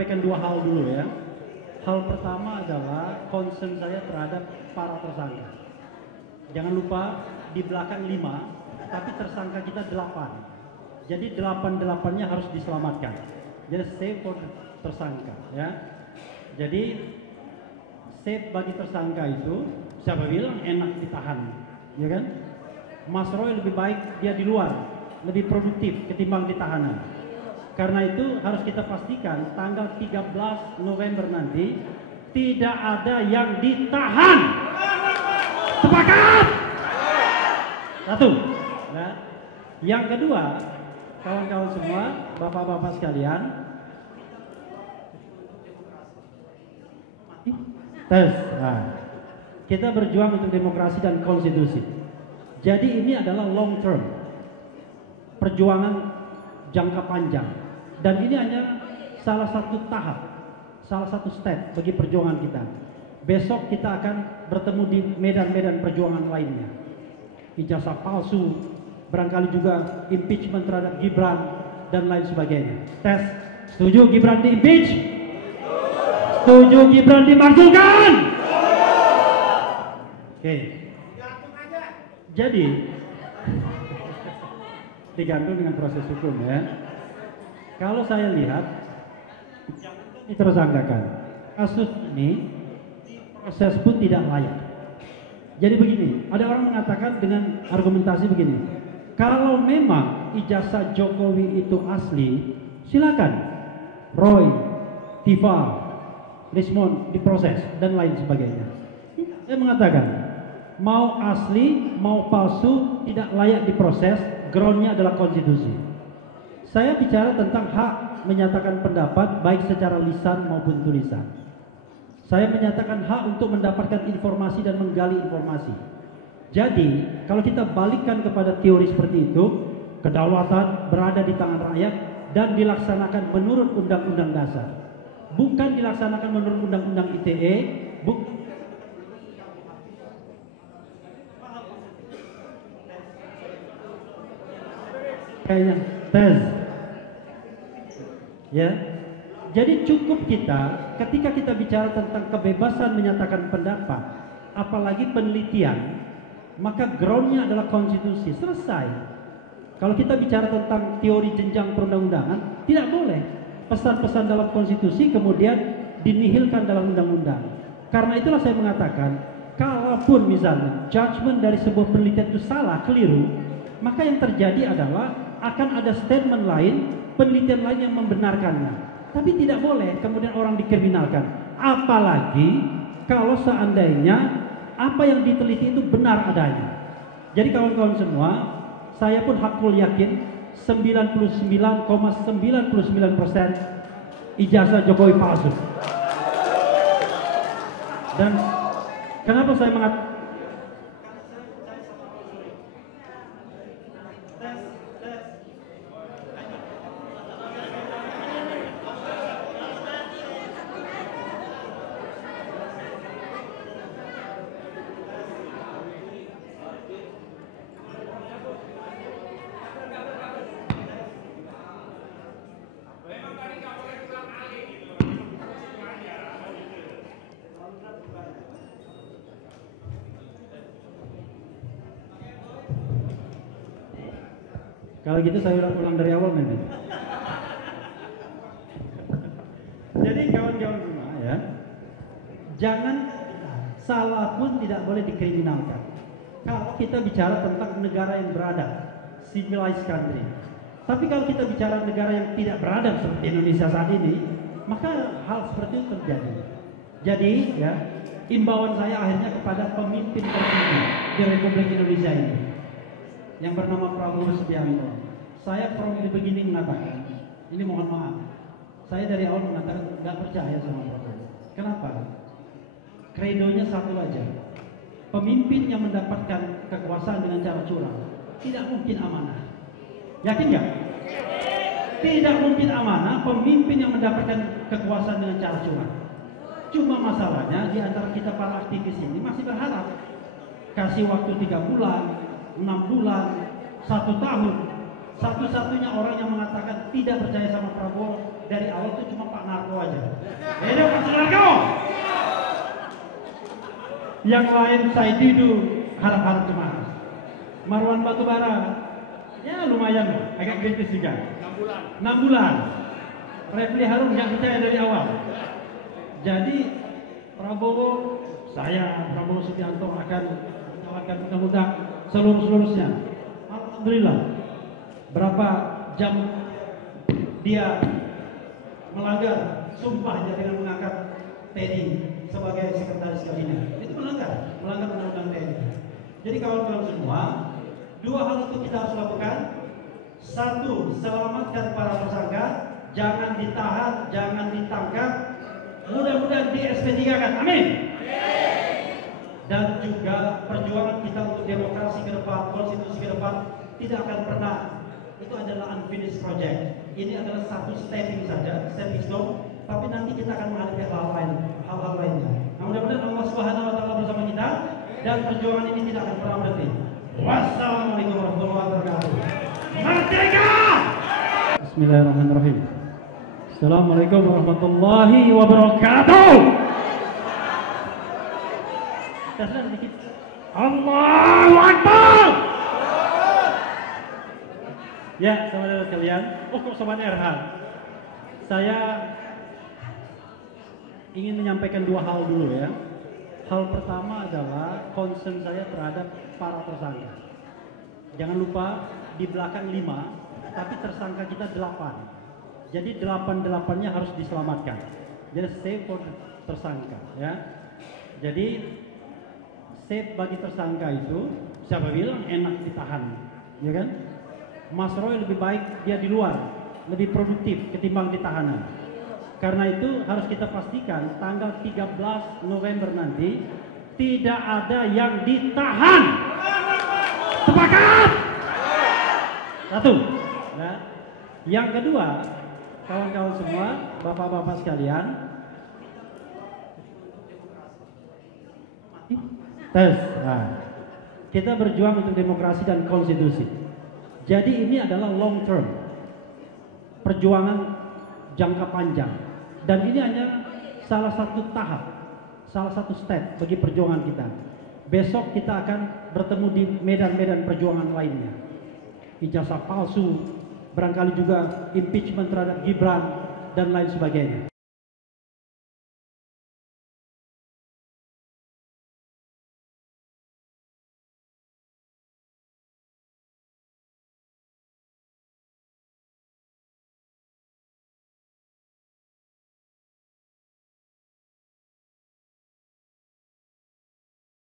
menyampaikan dua hal dulu ya. Hal pertama adalah concern saya terhadap para tersangka. Jangan lupa di belakang 5, tapi tersangka kita 8. Jadi 8-8-nya harus diselamatkan. Jadi save for tersangka ya. Jadi save bagi tersangka itu siapa bilang enak ditahan, ya kan? Mas Roy lebih baik dia di luar, lebih produktif ketimbang di tahanan. Karena itu harus kita pastikan tanggal 13 November nanti tidak ada yang ditahan. Sepakat? Satu. Nah, yang kedua, kawan-kawan semua, bapak-bapak sekalian, tes. Nah, kita berjuang untuk demokrasi dan konstitusi. Jadi ini adalah long term, perjuangan jangka panjang. Dan ini hanya salah satu tahap, salah satu step bagi perjuangan kita. Besok kita akan bertemu di medan-medan perjuangan lainnya. Ijazah palsu, barangkali juga impeachment terhadap Gibran dan lain sebagainya. Tes, setuju Gibran di-impeach? Setuju Gibran dimakzulkan? Oke. Jadi digantung dengan proses hukum ya. Kalau saya lihat ditersangkakan, kasus ini proses pun tidak layak. Jadi begini, ada orang mengatakan dengan argumentasi begini, kalau memang ijazah Jokowi itu asli, silakan Roy, Tifa, Rismon diproses dan lain sebagainya. Saya mengatakan mau asli mau palsu tidak layak diproses, groundnya adalah konstitusi. Saya bicara tentang hak menyatakan pendapat baik secara lisan maupun tulisan. Saya menyatakan hak untuk mendapatkan informasi dan menggali informasi. Jadi kalau kita balikkan kepada teori seperti itu, kedaulatan berada di tangan rakyat dan dilaksanakan menurut Undang-Undang Dasar, bukan dilaksanakan menurut Undang-Undang ITE, kayaknya tes ya. Jadi cukup kita ketika kita bicara tentang kebebasan menyatakan pendapat, apalagi penelitian, maka groundnya adalah konstitusi. Selesai. Kalau kita bicara tentang teori jenjang perundang-undangan, tidak boleh pesan-pesan dalam konstitusi kemudian dinihilkan dalam undang-undang. Karena itulah saya mengatakan, kalaupun misalnya judgement dari sebuah penelitian itu salah, keliru, maka yang terjadi adalah akan ada statement lain, penelitian lain yang membenarkannya. Tapi tidak boleh kemudian orang dikriminalkan. Apalagi kalau seandainya apa yang diteliti itu benar adanya. Jadi kawan-kawan semua, saya pun hakul yakin 99,99% ijazah Jokowi palsu. Dan kenapa saya mengatakan kalau gitu saya ulang dari awal nanti. Jadi kawan-kawan semua ya, jangan salah pun tidak boleh dikriminalkan. Kalau kita bicara tentang negara yang beradab, civilized country. Tapi kalau kita bicara negara yang tidak beradab seperti Indonesia saat ini, maka hal seperti itu terjadi. Jadi ya, imbauan saya akhirnya kepada pemimpin tertinggi di Republik Indonesia ini, yang bernama Prabowo Subianto. Saya from the beginning mengatakan, ini mohon maaf, saya dari awal mengatakan nggak percaya sama Prabowo. Kenapa? Kredonya satu aja, pemimpin yang mendapatkan kekuasaan dengan cara curang tidak mungkin amanah. Yakin nggak? Tidak mungkin amanah pemimpin yang mendapatkan kekuasaan dengan cara curang. Cuma masalahnya di antara kita para aktivis ini masih berharap kasih waktu 3 bulan, 6 bulan, 1 tahun. Satu-satunya orang yang mengatakan tidak percaya sama Prabowo dari awal itu cuma Pak Narto aja. Hidup saudaraku. Yang lain saya Didu harap-harap cemas. Marwan Batubara, ya lumayan, agak kritis juga. 6 bulan. Refli Harun nggak percaya dari awal. Jadi Prabowo Subianto akan menawarkan undang-undang seluruhnya. Alhamdulillah. Berapa jam dia melanggar sumpahnya dengan mengangkat TNI sebagai sekretaris kabinet. Itu melanggar undang-undang TNI. Jadi kawan-kawan semua, 2 hal itu kita harus lakukan. 1, selamatkan para tersangka, jangan ditahan, jangan ditangkap. Mudah-mudahan di SP3 kan, amin. Dan juga perjuangan kita untuk demokrasi ke depan, konstitusi ke depan tidak akan pernah. Itu adalah unfinished project. Ini adalah satu stepping stone. Tapi nanti kita akan menghadapi hal-hal lainnya. Nah, mudah-mudahan Allah Subhanahu Wa Taala bersama kita dan perjuangan ini tidak akan pernah berhenti. Wassalamualaikum warahmatullahi wabarakatuh. Merdeka! Bismillahirrahmanirrahim. Assalamualaikum warahmatullahi wabarakatuh. Allahu Akbar. Ya, saudara sekalian. Kok sobat Erhan? Saya ingin menyampaikan 2 hal dulu ya. Hal pertama adalah concern saya terhadap para tersangka. Jangan lupa di belakang 5, tapi tersangka kita 8. Jadi 8-8-nya harus diselamatkan. Jadi save for tersangka ya. Jadi save bagi tersangka itu siapa bilang enak ditahan, ya kan? Mas Roy lebih baik dia di luar, lebih produktif ketimbang di tahanan. Karena itu harus kita pastikan tanggal 13 November nanti tidak ada yang ditahan. Sepakat? 1. Nah, yang kedua, kawan-kawan semua, bapak-bapak sekalian, tes. Nah, kita berjuang untuk demokrasi dan konstitusi. Jadi ini adalah long term, perjuangan jangka panjang. Dan ini hanya salah satu tahap, salah satu step bagi perjuangan kita. Besok kita akan bertemu di medan-medan perjuangan lainnya. Ijazah palsu, barangkali juga impeachment terhadap Gibran, dan lain sebagainya.